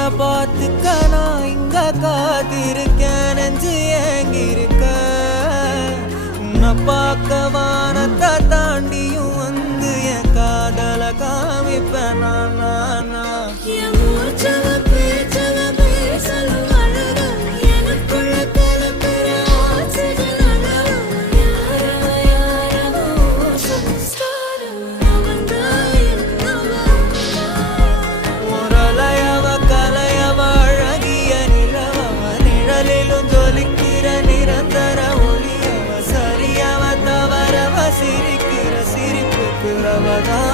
உன்னை பார்த்துக்க நான் இங்க காத்திருக்கேன், நெஞ்சு ஏங்கிருக்க. உன்னை பார்க்க வானத்தை தாண்டியும் வந்து என் காதல காமிப்பேன் நான். நிரந்தர ஒளியவ, சரியவ தவறவ, சிரிக்கிற சிரிப்புக்கு அவதான்